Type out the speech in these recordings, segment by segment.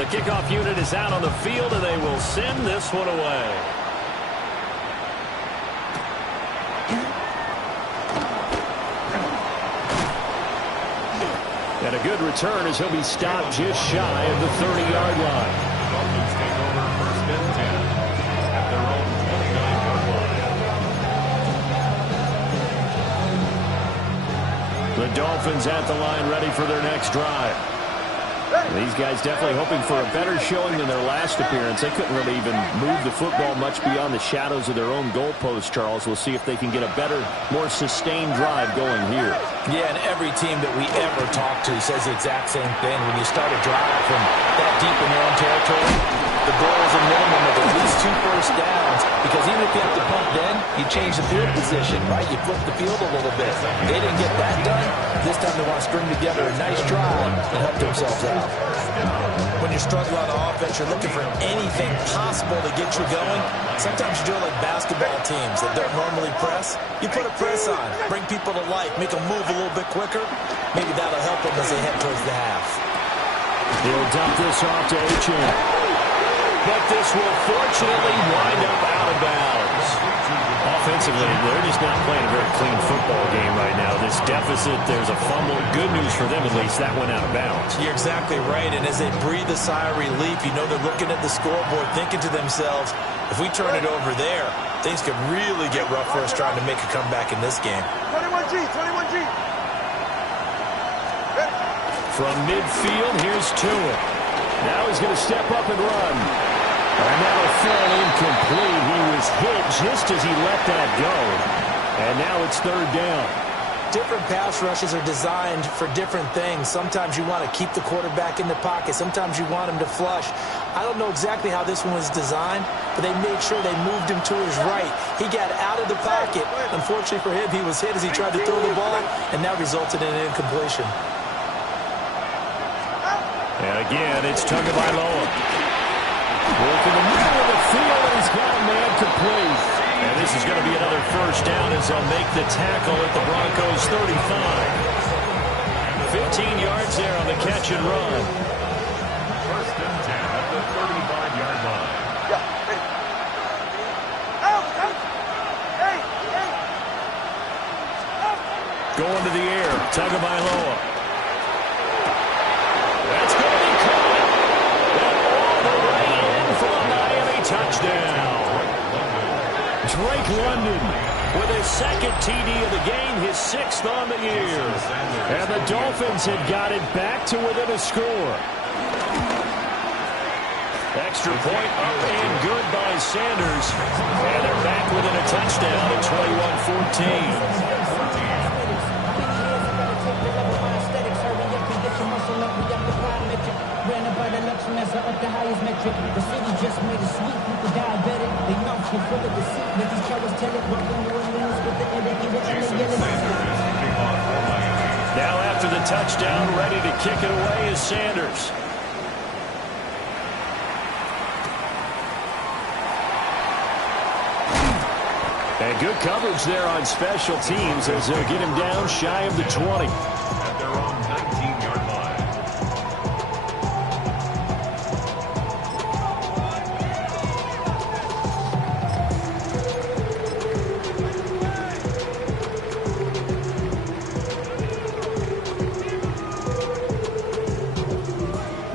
The kickoff unit is out on the field, and they will send this one away. And a good return as he'll be stopped just shy of the 30-yard line. Dolphins take over first and 10 at their own 29-yard line. The Dolphins at the line, ready for their next drive. These guys definitely hoping for a better showing than their last appearance. They couldn't really even move the football much beyond the shadows of their own goalpost, Charles. We'll see if they can get a better, more sustained drive going here. Yeah, and every team that we ever talk to says the exact same thing. When you start a drive from that deep in your own territory, the goal is a minimum of at least 2 first downs, because even if you have to punt then, you change the field position, right? You flip the field a little bit. They didn't get that done. This time they want to string together a nice drive and help themselves out. When you're struggling on offense, you're looking for anything possible to get you going. Sometimes you do it like basketball teams that don't normally press. You put a press on, bring people to life, make them move a little bit quicker. Maybe that'll help them as they head towards the half. He'll dump this off to Achane. But this will fortunately wind up out of bounds. Offensively, they're just not playing a very clean football game right now. This deficit, there's a fumble. Good news for them, at least. That went out of bounds. You're exactly right. And as they breathe a sigh of relief, you know they're looking at the scoreboard, thinking to themselves, if we turn it over there, things could really get rough for us trying to make a comeback in this game. 21G, 21G. From midfield, here's Tua. Now he's going to step up and run. And that'll fall incomplete. He was hit just as he let that go. And now it's third down. Different pass rushes are designed for different things. Sometimes you want to keep the quarterback in the pocket. Sometimes you want him to flush. I don't know exactly how this one was designed, but they made sure they moved him to his right. He got out of the pocket. Unfortunately for him, he was hit as he tried to throw the ball, and that resulted in an incompletion. And again, it's Tagovailoa. Work in the middle of the field, and he's got a man complete. And this is going to be another first down as they'll make the tackle at the Broncos' 35. 15 yards there on the catch and run. First and 10 at the 35-yard line. Going to the air, Tagovailoa. That's going to be caught. And all the way in for a Miami touchdown. Drake London with his second TD of the game, his 6th on the year. And the Dolphins had got it back to within a score. Extra point up and good by Sanders. And they're back within a touchdown at 21-14. Up the highest metric. The city just made a sweep with the diabetic. They mouth you full of deceit. Let these cowards tell it. Welcome to Orleans with the Now after the touchdown, ready to kick it away is Sanders. And good coverage there on special teams as they'll get him down shy of the 20. At their own 19-yard line.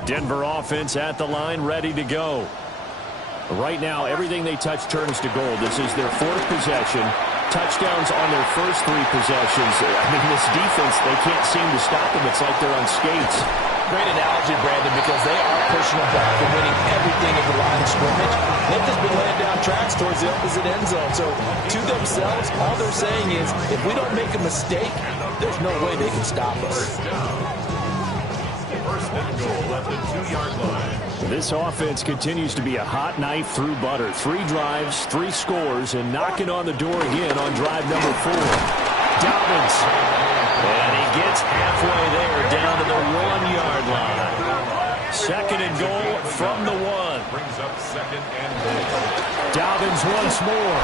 Denver offense at the line, ready to go. Right now, everything they touch turns to gold. This is their 4th possession. Touchdowns on their first 3 possessions. I mean, this defense, they can't seem to stop them. It's like they're on skates. Great analogy, Brandon, because they are pushing them back and winning everything at the line of scrimmage. They've just been laying down tracks towards the opposite end zone. So, to themselves, all they're saying is, if we don't make a mistake, there's no way they can stop us. First and goal at the 2-yard line. This offense continues to be a hot knife through butter. 3 drives, 3 scores, and knocking on the door again on drive number 4. Dobbins. And he gets halfway there down to the 1-yard line. Second and goal from the 1. Brings up second and goal. Dobbins once more.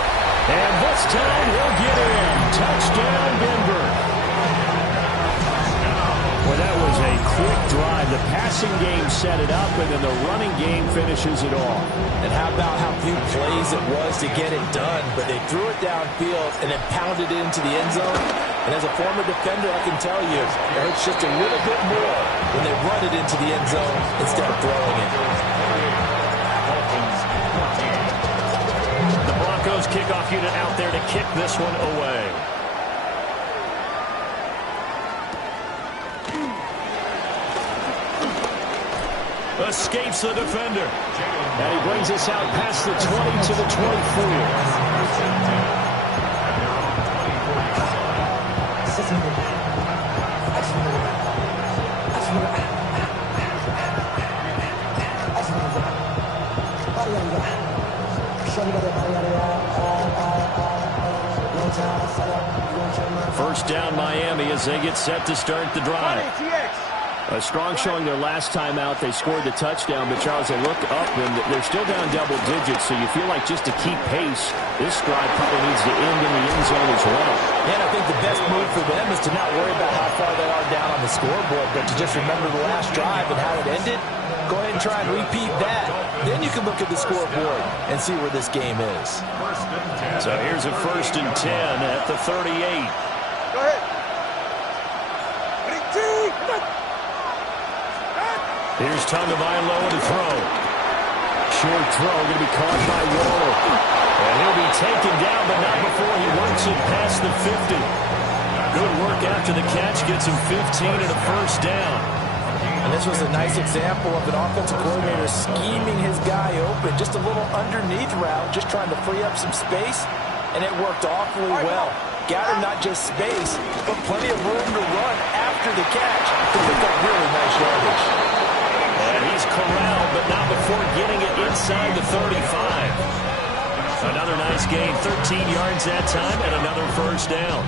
And this time he'll get in. Touchdown, Denver. Well, that was a quick drive The passing game set it up, and then the running game finishes it off. And how about how few plays it was to get it done, but they threw it downfield and then pounded it into the end zone. And as a former defender, I can tell you, it hurts just a little bit more when they run it into the end zone instead of throwing it. The Broncos kickoff unit out there to kick this one away. Escapes the defender. And he brings us out past the 20 to the 24. First down Miami as they get set to start the drive. A strong showing their last time out. They scored the touchdown, but Charles, they look up and they're still down double digits, so you feel like just to keep pace, this drive probably needs to end in the end zone as well. And I think the best move for them is to not worry about how far they are down on the scoreboard, but to just remember the last drive and how it ended. Go ahead and try and repeat that. Then you can look at the scoreboard and see where this game is. So here's a 1st and 10 at the 38. Go ahead. Here's Tagovailoa to throw. Short throw going to be caught by Waller. And he'll be taken down, but not before he works it past the 50. Good work after the catch. Gets him 15 and a first down. And this was a nice example of an offensive coordinator scheming his guy open. Just a little underneath route, just trying to free up some space. And it worked awfully well. Gathered not just space, but plenty of room to run after the catch to pick up really nice yardage. And he's corralled, but not before getting it inside the 35. Another nice gain, 13 yards that time, and another first down.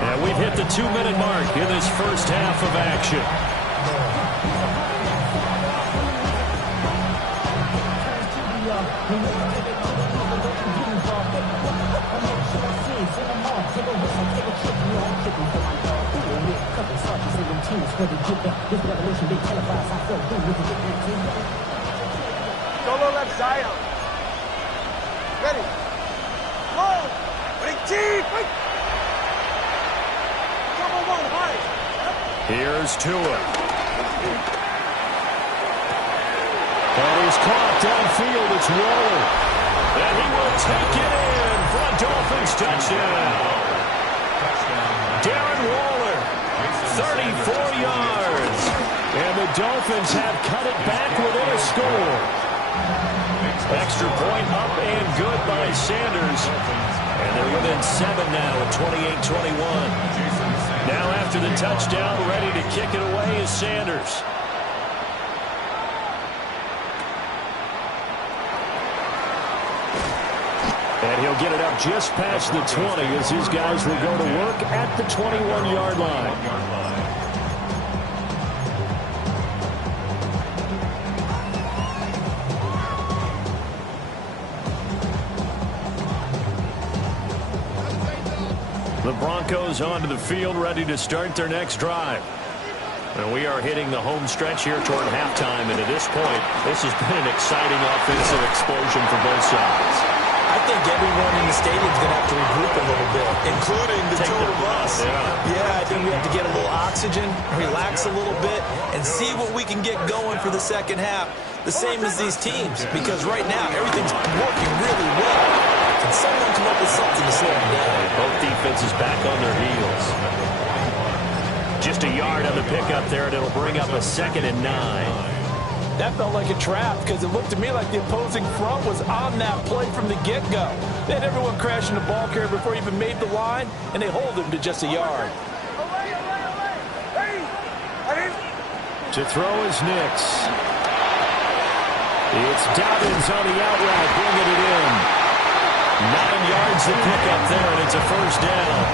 And we've hit the 2-minute mark in this first half of action. Solo left Zion. Ready. Go. Ready, team. Wait. Double one, high. Here's Tua. And he's caught downfield. It's Waller. And he will take it in for a Dolphins touchdown. Darren Waller, 34 yards. And the Dolphins have cut it back within a score. Extra point up and good by Sanders. And they're within 7 now at 28-21. Now after the touchdown, ready to kick it away is Sanders. And he'll get it up just past the 20 as his guys will go to work at the 21-yard line. The Broncos onto the field, ready to start their next drive. And we are hitting the home stretch here toward halftime, and at this point, this has been an exciting offensive explosion for both sides. I think everyone in the stadium is going to have to regroup a little bit, including the two of us. Yeah, I think we have to get a little oxygen, relax a little bit, and see what we can get going for the second half. The same as these teams, because right now, everything's working really well. Can someone come up with something to slow them down? Both defenses back on their heels. Just a yard on the pickup there, and it'll bring up a 2nd and 9. That felt like a trap because it looked to me like the opposing front was on that play from the get-go. They had everyone crashing the ball carrier before he even made the line, and they hold him to just a yard. To throw is Nix. It's Dobbins on the out route, bringing it in. 9 yards to pick up there, and it's a first down.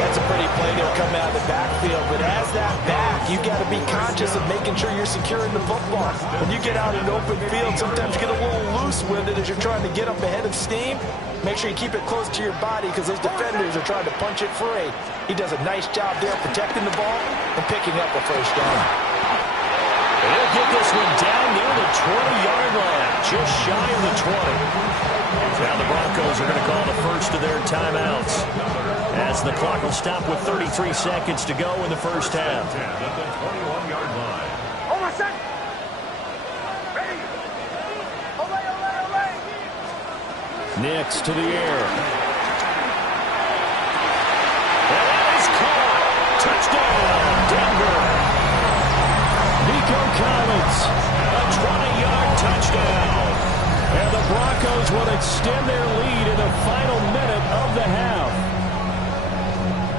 That's a pretty play there coming out of the backfield, but as that back, you got to be conscious of making sure you're securing the football. When you get out in the open field, sometimes you get a little loose with it as you're trying to get up ahead of steam. Make sure you keep it close to your body because those defenders are trying to punch it free. He does a nice job there protecting the ball and picking up a first down. They'll get this one down near the 20-yard line, just shy of the 20. Now the Broncos are going to call the first of their timeouts, as the clock will stop with 33 seconds to go in the first half. At the 21-yard line. Hold on a second. Ready. Olay, olay, olay. Nix to the air. That is caught. Touchdown, Denver. Nico Collins, a 20-yard touchdown. And the Broncos will extend their lead in the final minute of the half.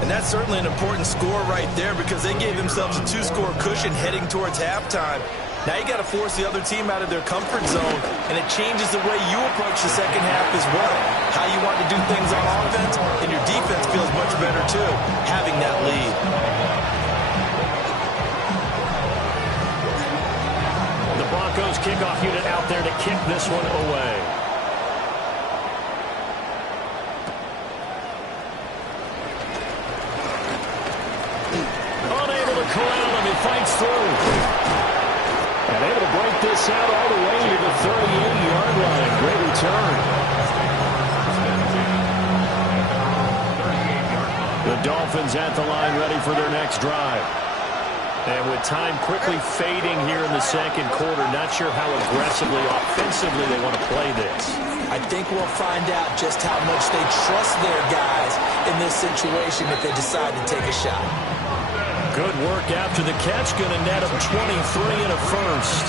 And that's certainly an important score right there because they gave themselves a 2-score cushion heading towards halftime. Now you got to force the other team out of their comfort zone, and it changes the way you approach the second half as well. How you want to do things on offense, and your defense feels much better too, having that lead. The Broncos kickoff unit out there to kick this one away. Unable to corral him, he fights through. And able to break this out all the way to the 38-yard line. Great return. The Dolphins at the line ready for their next drive. And with time quickly fading here in the second quarter, not sure how aggressively, offensively they want to play this. I think we'll find out just how much they trust their guys in this situation if they decide to take a shot. Good work after the catch, going to net him 23 and a first.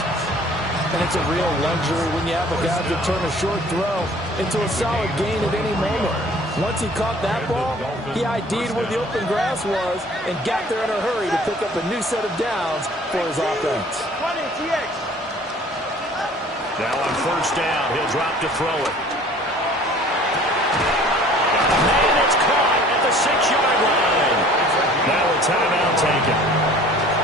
And it's a real luxury when you have a guy to turn a short throw into a solid gain at any moment. Once he caught that ball, he ID'd where the open grass was and got there in a hurry to pick up a new set of downs for his offense. 20, TX. Now on first down, he'll drop to throw it. And it's caught at the 6-yard line. Now a timeout taken.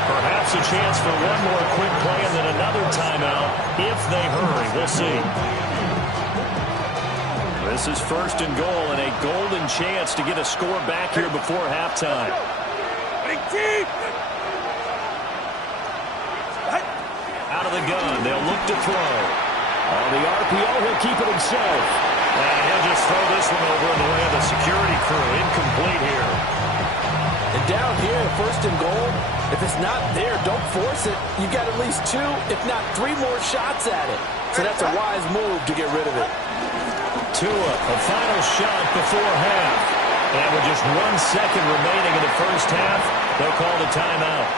Perhaps a chance for one more quick play and then another timeout if they hurry. We'll see. This is first and goal and a golden chance to get a score back here before halftime. Out of the gun, they'll look to throw. On the RPO, he'll keep it himself. And he'll just throw this one over in the way of the security crew. Incomplete here. And down here, first and goal, if it's not there, don't force it. You got at least 2, if not 3 more shots at it. So that's a wise move to get rid of it. Tua, a final shot before half. And with just 1 second remaining in the first half, they'll call the timeout.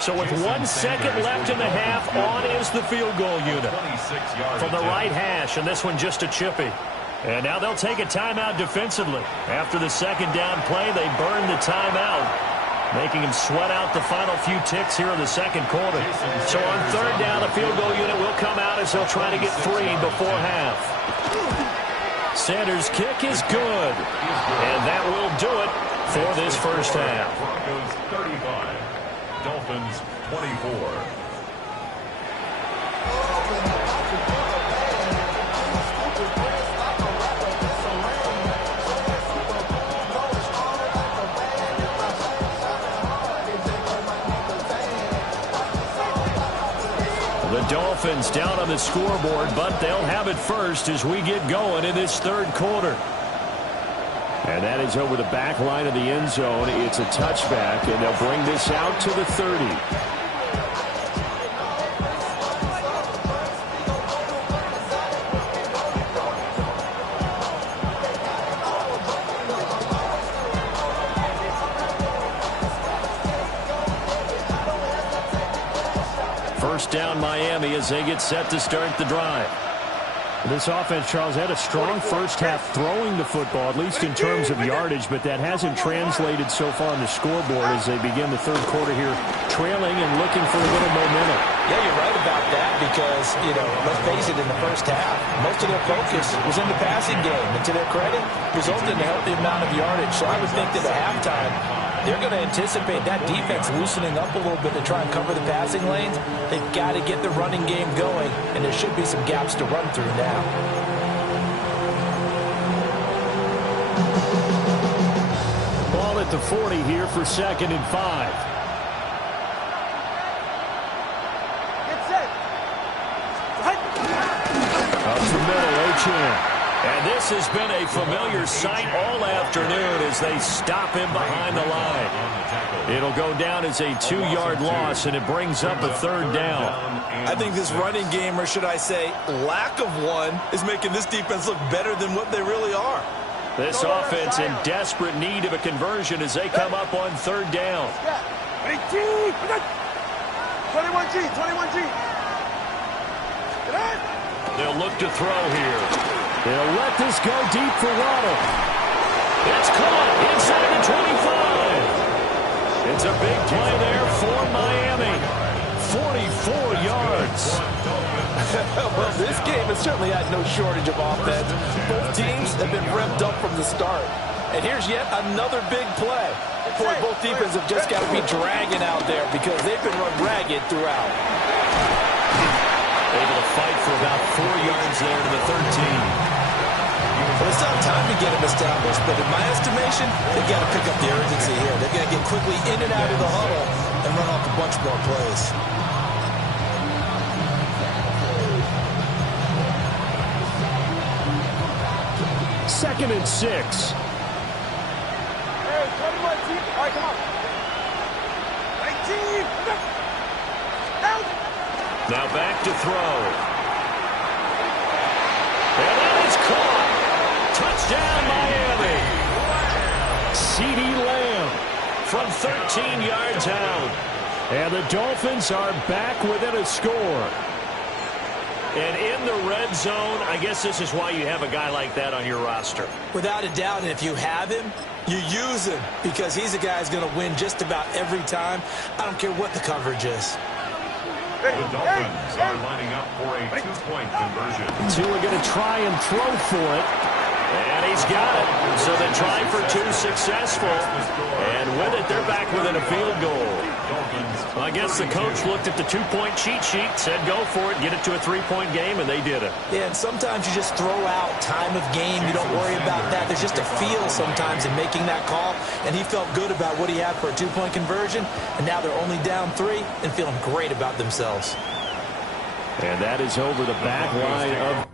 So with 1 second left in the half, on is the field goal unit. From the right hash, and this one just a chippy. And now they'll take a timeout defensively. After the second down play, they burn the timeout, making him sweat out the final few ticks here in the second quarter. So on third down, the field goal unit will come out as he'll try to get 3 before half. Sanders' kick is good. And that will do it for this first half. Broncos 35, Dolphins 24. The Dolphins down on the scoreboard, but they'll have it first as we get going in this third quarter. And that is over the back line of the end zone. It's a touchback, and they'll bring this out to the 30. First down Miami as they get set to start the drive. This offense, Charles, had a strong first half throwing the football, at least in terms of yardage, but that hasn't translated so far on the scoreboard as they begin the third quarter here, trailing and looking for a little momentum. Yeah, you're right about that because, let's face it, in the first half, most of their focus was in the passing game. And to their credit, resulted in a healthy amount of yardage. So I would think that at halftime, they're going to anticipate that defense loosening up a little bit to try and cover the passing lanes. They've got to get the running game going, and there should be some gaps to run through now. Ball at the 40 here for 2nd and 5. Up the middle, Achane. And this has been a familiar sight all afternoon as they stop him behind the line. It'll go down as a 2-yard loss, and it brings up a 3rd down. I think this running game, or should I say lack of one, is making this defense look better than what they really are. This offense in desperate need of a conversion as they come up on 3rd down. 21G, 21G. They'll look to throw here. They'll let this go deep for Waddle. It's caught inside the 25. It's a big play there for Miami. 44 yards. Well, this game has certainly had no shortage of offense. Both teams have been revved up from the start. And here's yet another big play. Boy, both defenses have just got to be dragging out there because they've been run ragged throughout. Able to fight for about 4 yards there to the 13. Well, it's not time to get them established, but in my estimation, they've got to pick up the urgency here. They've got to get quickly in and out of the huddle and run off a bunch more plays. Second and 6. Hey, 21G. All right, come on. 19. Out. Now back to throw. And that is caught. Touchdown, Miami. CeeDee Lamb from 13 yards out. And the Dolphins are back within a score. And in the red zone, I guess this is why you have a guy like that on your roster. Without a doubt, and if you have him, you use him because he's a guy who's going to win just about every time. I don't care what the coverage is. The Dolphins are lining up for a 2-point conversion. Tua going to try and throw for it. And he's got it. So they try for 2 successful. And with it, they're back within a field goal. Well, I guess the coach looked at the 2-point cheat sheet, said go for it, get it to a 3-point game, and they did it. Yeah, and sometimes you just throw out time of game. You don't worry about that. There's just a feel sometimes in making that call. And he felt good about what he had for a 2-point conversion. And now they're only down 3 and feeling great about themselves. And that is over the back line of...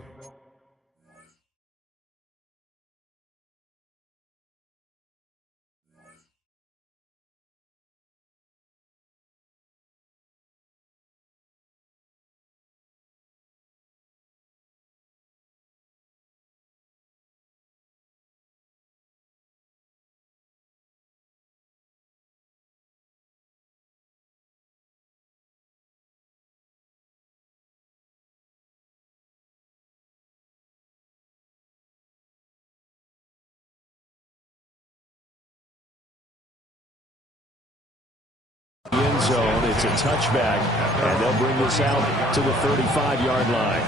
end zone. It's a touchback, and they'll bring this out to the 35-yard line.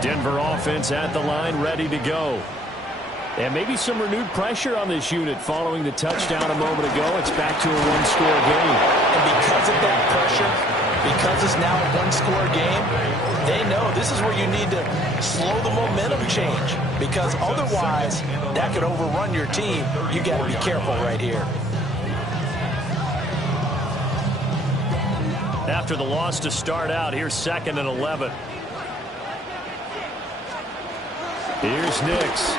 Denver offense at the line, ready to go. And maybe some renewed pressure on this unit following the touchdown a moment ago. It's back to a 1-score game. And because of that pressure, because it's now a 1-score game, they know this is where you need to slow the momentum change. Because otherwise, that could overrun your team. You got to be careful right here. After the loss to start out, here's 2nd and 11. Here's Nix.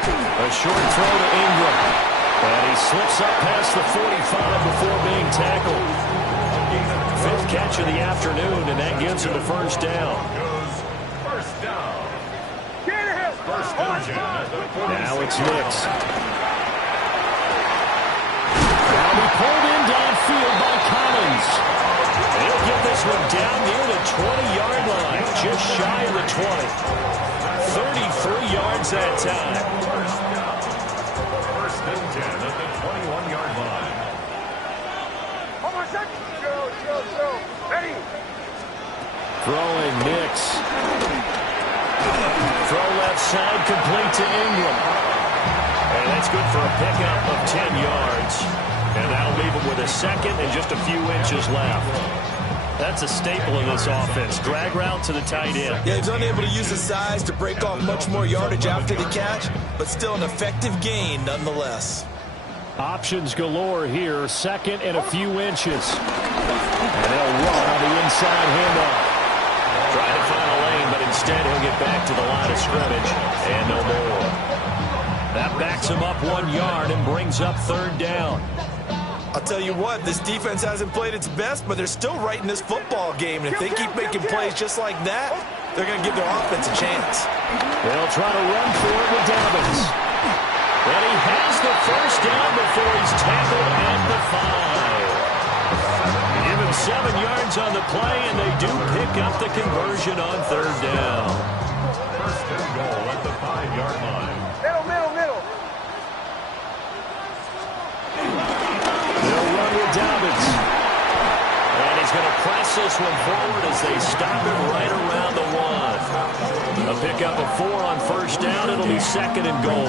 A short throw to Ingram. And he slips up past the 45 before being tackled. 5th catch of the afternoon, and that gives him a first down. First down. First down. Now it's Nix. Now he pulled in downfield by Collins. He'll get the this one down near the 20-yard line, just shy of the 20. 33 yards that time. First and 10 at the 21-yard line. Hold on a second. Go. Ready. Throwing Nix. Throw left side, complete to Ingram. And that's good for a pickup of 10 yards. And that'll leave him with a second and just a few inches left. That's a staple of this offense. Drag route to the tight end. Yeah, he's unable to use his size to break off much more yardage after the catch, but still an effective gain nonetheless. Options galore here. Second and a few inches. And they'll run on the inside handoff. Trying to find a lane, but instead he'll get back to the line of scrimmage. And no more. That backs him up 1 yard and brings up third down. I'll tell you what, this defense hasn't played its best, but they're still right in this football game. And if they keep making plays just like that, they're going to give their offense a chance. They'll try to run for it with Dobbins. And he has the first down before he's tackled at the 5. Give him 7 yards on the play, and they do pick up the conversion on third down. First and goal at the 5-yard line. Middle. They'll run with Dobbins. And he's going to press this one forward as they stop it right around the 1. A pickup of 4 on first down. It'll be second and goal.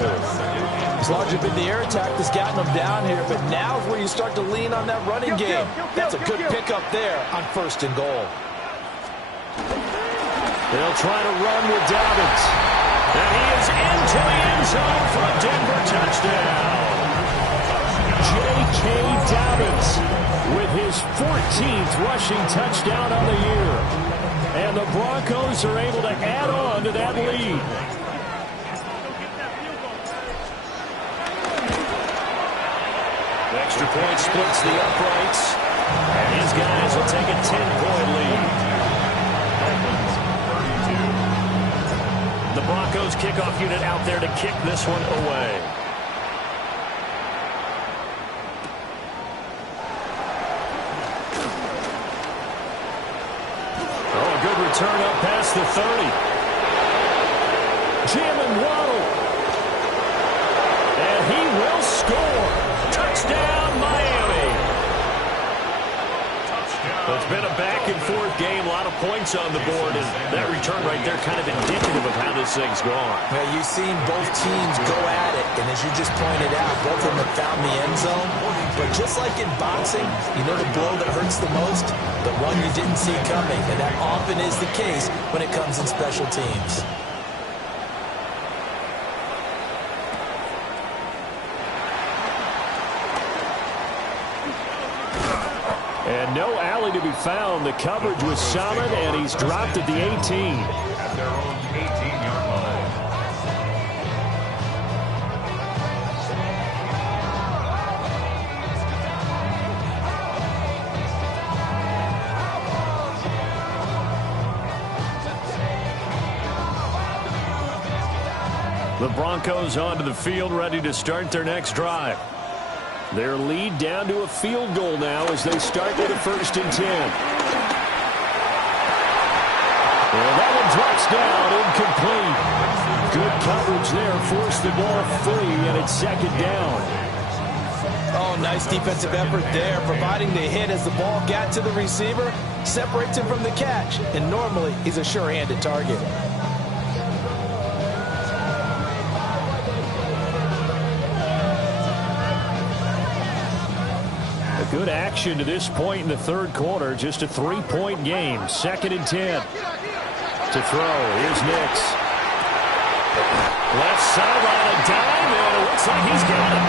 It's largely been the air attack that's gotten them down here, but now is where you start to lean on that running game. That's a good pickup there on first and goal. They'll try to run with Dobbins. And he is into the end zone for a Denver touchdown. J.K. Dobbins with his 14th rushing touchdown on the year. And the Broncos are able to add on to that lead. Extra point splits the uprights. And his guys will take a 10-point lead. The Broncos kickoff unit out there to kick this one away. Oh, a good return up past the 30. Jalen Waddle. And he will score. Touchdown, Miami. It's been a back-and-forth game, a lot of points on the board, and that return right there kind of indicative of how this thing's gone. Well, you've seen both teams go at it, and as you just pointed out, both of them have found the end zone. But just like in boxing, you know the blow that hurts the most? The one you didn't see coming, and that often is the case when it comes in special teams. And no alley to be found. The coverage was solid, and he's dropped at the 18. At their own 18-yard line. The Broncos onto the field, ready to start their next drive. Their lead down to a field goal now as they start with a 1st and 10. And that one drops down, incomplete. Good coverage there, forced the ball free, and it's second down. Oh, nice defensive effort there, providing the hit as the ball got to the receiver, separates him from the catch, and normally he's a sure-handed target. Good action to this point in the third quarter. Just a 3-point game. 2nd and 10. To throw. Here's Nix. Left sideline, a dime, and it looks like he's got it.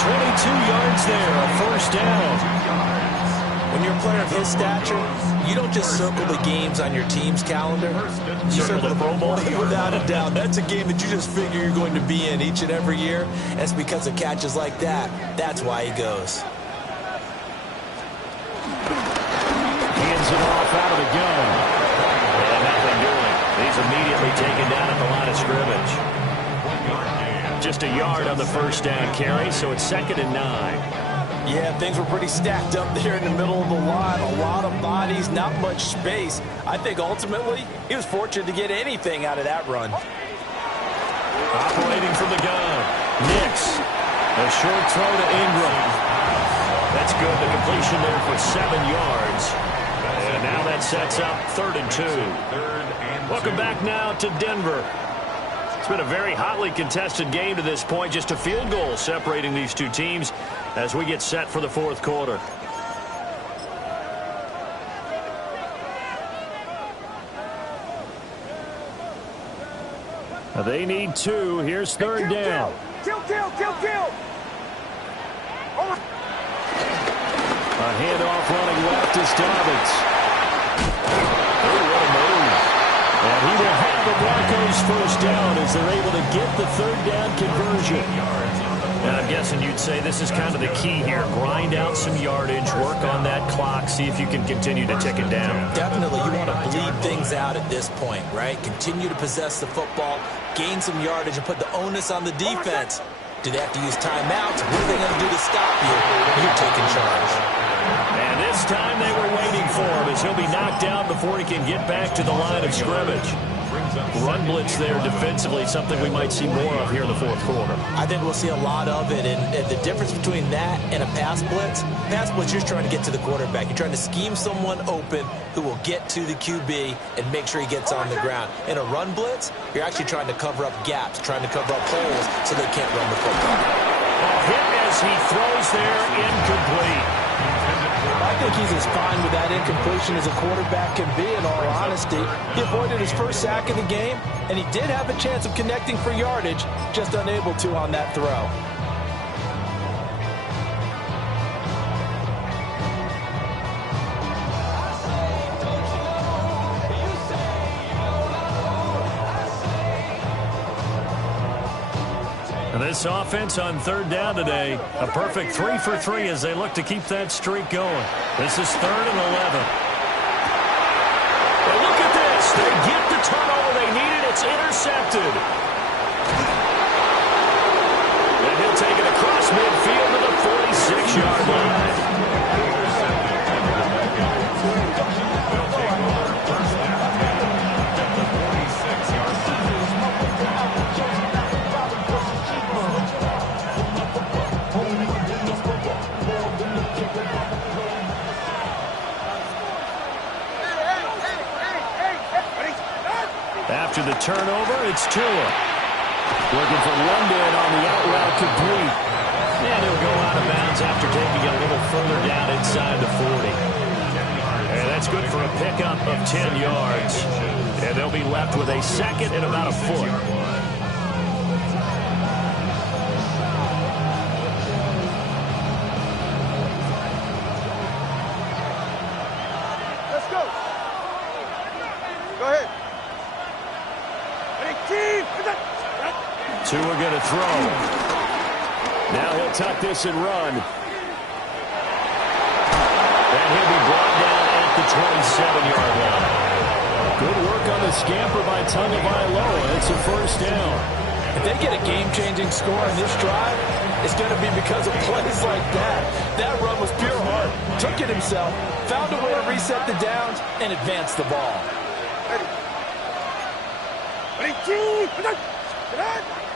22 yards there, a first down. When you're a player of his stature, you don't just circle the games on your team's calendar. You circle the Pro Bowl. Without a doubt. That's a game that you just figure you're going to be in each and every year. That's because of catches like that. That's why he goes. Hands it off out of the gun. And nothing doing. He's immediately taken down at the line of scrimmage. Just a yard on the first down carry, so it's 2nd and 9. Yeah, things were pretty stacked up there in the middle of the line. A lot of bodies, not much space. I think ultimately he was fortunate to get anything out of that run. Operating from the gun. Nix. A short throw to Ingram. That's good. The completion there for 7 yards. And now that sets up 3rd and 2. Welcome back now to Denver. It's been a very hotly contested game to this point. Just a field goal separating these two teams as we get set for the 4th quarter. They need 2. Here's 3rd down. Kill! A handoff running left is Dobbins. Oh, what a move. And he will have the Broncos 1st down as they're able to get the 3rd down conversion. And I'm guessing you'd say this is kind of the key here. Grind out some yardage, work on that clock, see if you can continue to tick it down. Definitely, you want to bleed things out at this point, right? Continue to possess the football, gain some yardage, and put the onus on the defense. Do they have to use timeouts? What are they going to do to stop you? You're taking charge. And this time they were waiting for him as he'll be knocked down before he can get back to the line of scrimmage. Run blitz there defensively, something we might see more of here in the 4th quarter. I think we'll see a lot of it, and the difference between that and a pass blitz, you're trying to get to the quarterback. You're trying to scheme someone open who will get to the QB and make sure he gets on the ground. In a run blitz, you're actually trying to cover up gaps, trying to cover up holes so they can't run the football. A hit as he throws there, incomplete. I think he's as fine with that incompletion as a quarterback can be, in all honesty. He avoided his 1st sack of the game, and he did have a chance of connecting for yardage, just unable to on that throw. This offense on 3rd down today, a perfect 3 for 3 as they look to keep that streak going. This is 3rd and 11. Well, look at this. They get the turnover they needed. It's intercepted. And he'll take it across midfield to the 46-yard line. After the turnover, it's Tua. Looking for London on the out route complete. And he'll go out of bounds after taking it a little further down inside the 40. And that's good for a pickup of 10 yards. And they'll be left with a 2nd and about a foot. Let's go. Go ahead. Tua going to throw. Now he'll tuck this and run. And he'll be brought down at the 27-yard line. Good work on the scamper by Tagovailoa. It's a 1st down. If they get a game-changing score in this drive, it's going to be because of plays like that. That run was pure heart. Took it himself, found a way to reset the downs, and advance the ball.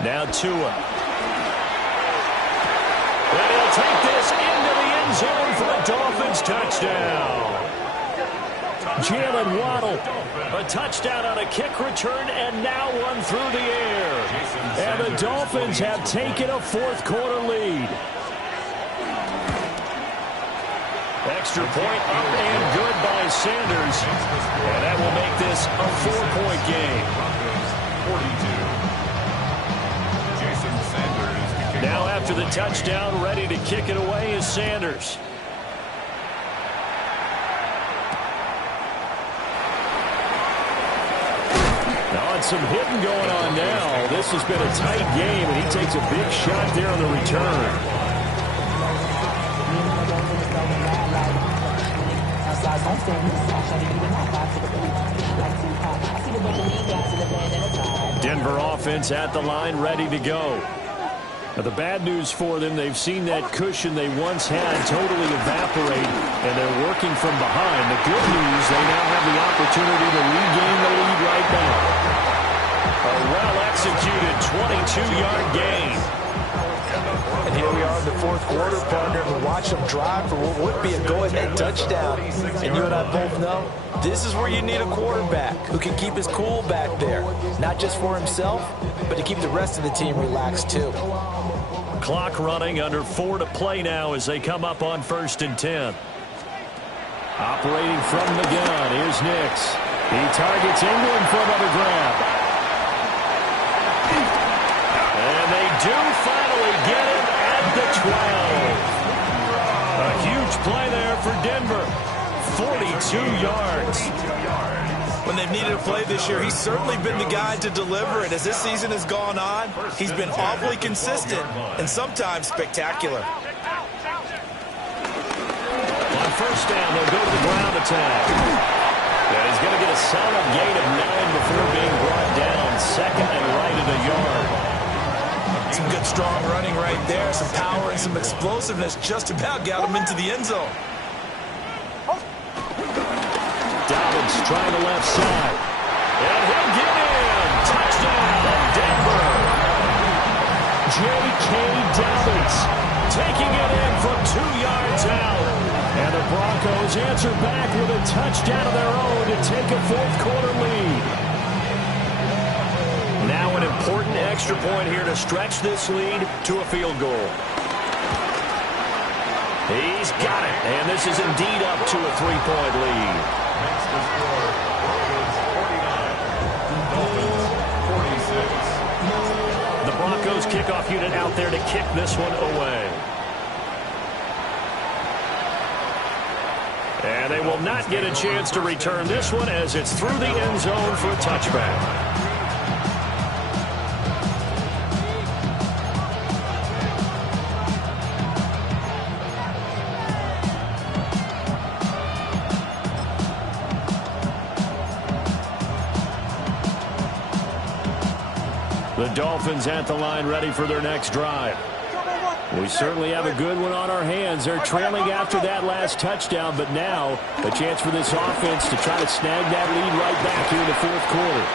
Now Tua. And he'll take this into the end zone for a Dolphins touchdown. Jalen Waddle, a touchdown on a kick return, and now one through the air. And the Dolphins have taken a 4th quarter lead. Extra point up and good by Sanders. And that will make this a 4-point game. Now after the touchdown, ready to kick it away is Sanders. Now it's some hitting going on now. This has been a tight game, and he takes a big shot there on the return. Denver offense at the line, ready to go. The bad news for them, they've seen that cushion they once had totally evaporate, and they're working from behind. The good news, they now have the opportunity to regain the lead right now. A well-executed 22-yard gain. And here we are in the fourth quarter, partner, and watch them drive for what would be a go-ahead touchdown. And you and I both know this is where you need a quarterback who can keep his cool back there, not just for himself, but to keep the rest of the team relaxed too. Clock running, under 4 to play now as they come up on 1st and 10. Operating from the gun, here's Nix. He targets England for another grab. And they do finally get him at the 12. A huge play there for Denver. 42 yards. When they've needed a play this year, he's certainly been the guy to deliver it. As this season has gone on, he's been awfully consistent and sometimes spectacular. On 1st down, they'll go to the ground attack. Yeah, he's going to get a solid gain of 9 before being brought down. 2nd and right at a yard. Some good, strong running right there. Some power and some explosiveness just about got him into the end zone. Dobbins trying the left side. And he'll get in. Touchdown, Denver. J.K. Dobbins taking it in from 2 yards out. And the Broncos answer back with a touchdown of their own to take a fourth-quarter lead. Now an important extra point here to stretch this lead to a field goal. He's got it, and this is indeed up to a 3-point lead. Makes the score, Broncos 49, Dolphins 46. The Broncos kickoff unit out there to kick this one away. And they will not get a chance to return this one as it's through the end zone for a touchback. The Dolphins at the line, ready for their next drive. We certainly have a good one on our hands. They're trailing after that last touchdown, but now a chance for this offense to try to snag that lead right back here in the fourth quarter.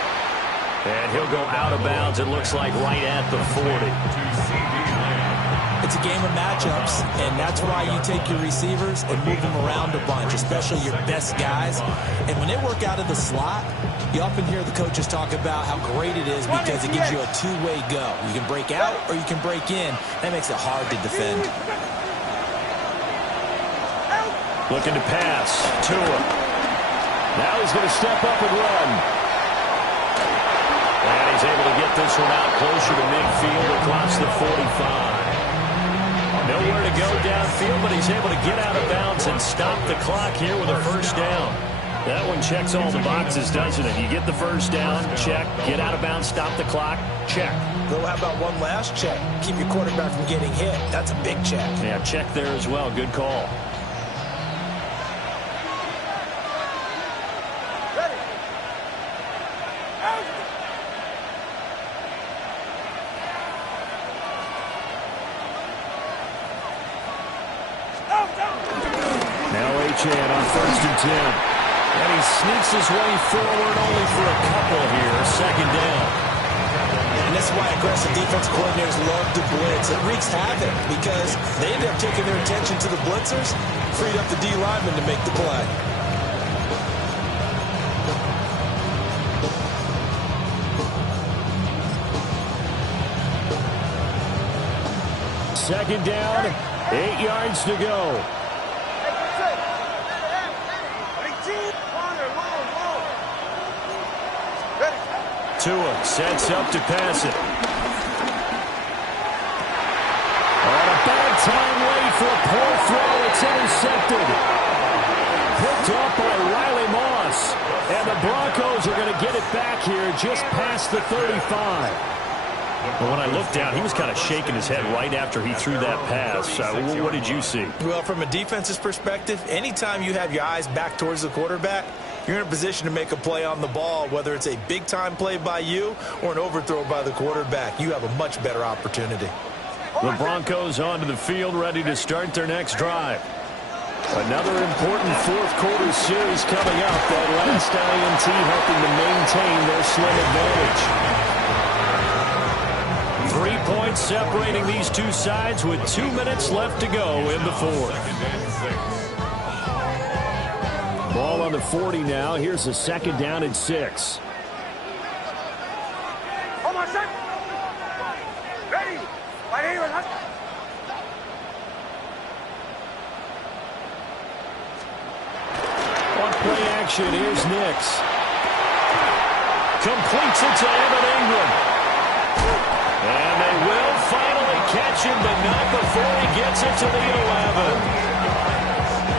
And he'll go out of bounds, it looks like, right at the 40. It's a game of matchups, and that's why you take your receivers and move them around a bunch, especially your best guys. And when they work out of the slot, you often hear the coaches talk about how great it is because it gives you a two-way go. You can break out or you can break in. That makes it hard to defend. Looking to pass. Tua. Now he's going to step up and run. And he's able to get this one out closer to midfield across the 45. Nowhere to go downfield, but he's able to get out of bounds and stop the clock here with a first down. That one checks all the boxes, doesn't it? You get the first down, check. Get out of bounds, stop the clock, check. Well, how about one last check? Keep your quarterback from getting hit. That's a big check. Yeah, check there as well. Good call. Now Achane on 1st and 10. And he sneaks his way forward only for a couple here. 2nd down. And that's why aggressive defense coordinators love to blitz. It wreaks havoc because they end up taking their attention to the blitzers, freed up the D lineman to make the play. Second down, 8 yards to go. Tua sets up to pass it. On a bad time late for a poor throw. It's intercepted. Picked up by Riley Moss. And the Broncos are going to get it back here just past the 35. Well, when I looked down, he was kind of shaking his head right after he threw that pass. What did you see? Well, from a defense's perspective, anytime you have your eyes back towards the quarterback, you're in a position to make a play on the ball, whether it's a big-time play by you or an overthrow by the quarterback. You have a much better opportunity. The Broncos onto the field, ready to start their next drive. Another important fourth quarter series coming up. That last INT helping to maintain their slim advantage. 3 points separating these two sides with 2 minutes left to go in the fourth. Ball on the 40 now. Here's a second down and 6. Hold on, set. Ready. Right here. Play action. Here's Nix. Completes it to Evan Ingram. And they will finally catch him, but not before he gets it to the 11.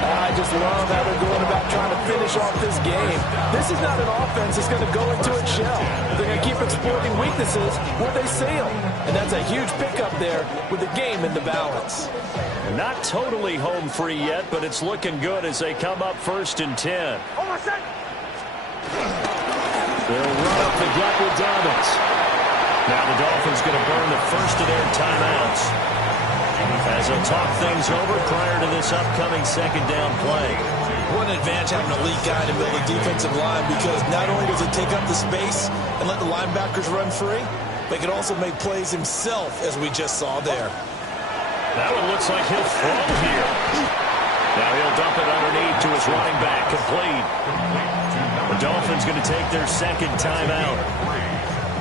I just love how they're going about trying to finish off this game. This is not an offense that's going to go into its shell. They're going to keep exploiting weaknesses where they see them. And that's a huge pickup there with the game in the balance. Not totally home free yet, but it's looking good as they come up 1st and 10. Hold on, set. They'll run up the gut with Dobbins. Now the Dolphins going to burn the first of their timeouts as they'll talk things over prior to this upcoming second down play. What an advantage having an elite guy to build a defensive line, because not only does it take up the space and let the linebackers run free, but he can also make plays himself, as we just saw there. That one looks like he'll throw here. Now he'll dump it underneath to his running back, complete. The Dolphins going to take their second timeout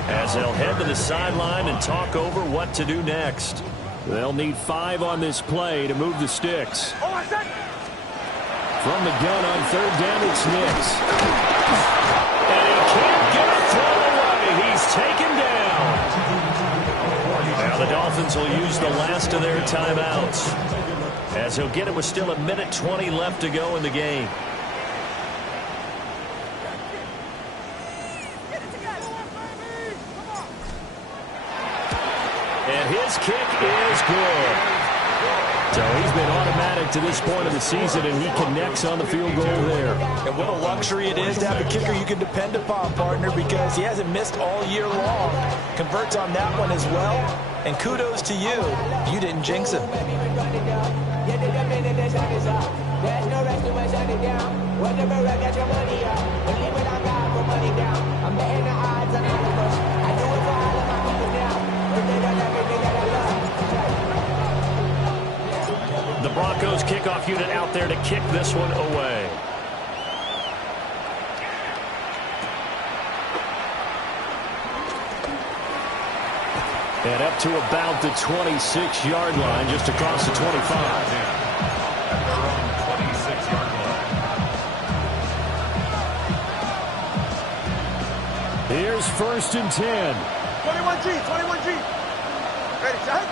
as they'll head to the sideline and talk over what to do next. They'll need 5 on this play to move the sticks. Hold on, set. From the gun on 3rd down, it's Nix. And he can't get a throw away. He's taken down. Now the Dolphins will use the last of their timeouts as he'll get it with still 1:20 left to go in the game. And his kick is good. So he's been automatic to this point of the season, and he connects on the field goal there. And what a luxury it is to have a kicker you can depend upon, partner, because he hasn't missed all year long. Converts on that one as well. And kudos to you. You didn't jinx him. The Broncos kickoff unit out there to kick this one away. And up to about the 26-yard line, just across the 25. At their own 26-yard line. Here's 1st and 10. 21G, 21G. Ready, set.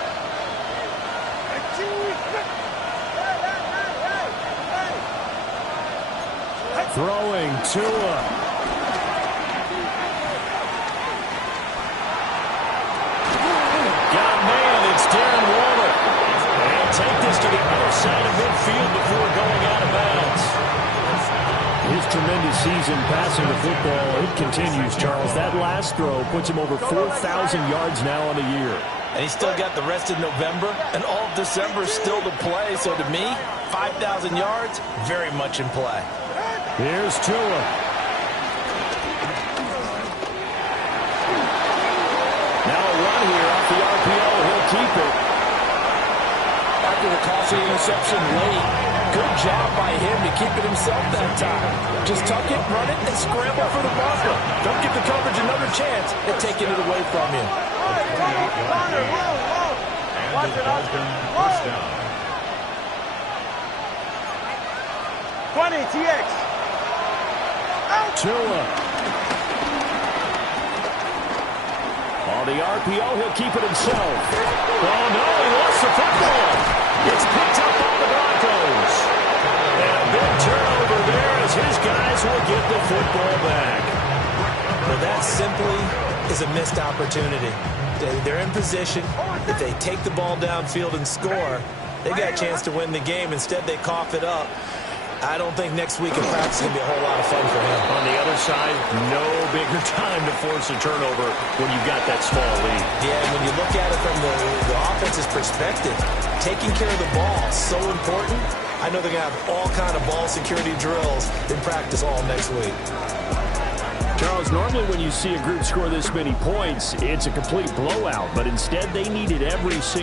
Throwing Tua. Got a man, it's Darren Waller. They'll take this to the other side of midfield before going out of bounds. His tremendous season passing the football, it continues, Charles. That last throw puts him over 4,000 yards now on the year. And he's still got the rest of November and all of December still to play. So to me, 5,000 yards, very much in play. Here's Tua. Now a run here off the RPO. He'll keep it. After the costly interception late, good job by him to keep it himself that time. Just tuck it, run it, and scramble for the bunker. Don't give the coverage another chance at taking it away from you. And the Dolphins first down. 20, TX. Tua. On the RPO, he'll keep it himself. Oh, no, he lost the football. It's picked up by the Broncos. And a big turnover there as his guys will get the football back. Well, that simply is a missed opportunity. They're in position. If they take the ball downfield and score, they got a chance to win the game. Instead, they cough it up. I don't think next week in practice is going to be a whole lot of fun for him. On the other side, no bigger time to force a turnover when you've got that small lead. Yeah, and when you look at it from the offense's perspective, taking care of the ball is so important. I know they're going to have all kind of ball security drills in practice all next week. Charles, normally when you see a group score this many points, it's a complete blowout, but instead they needed every single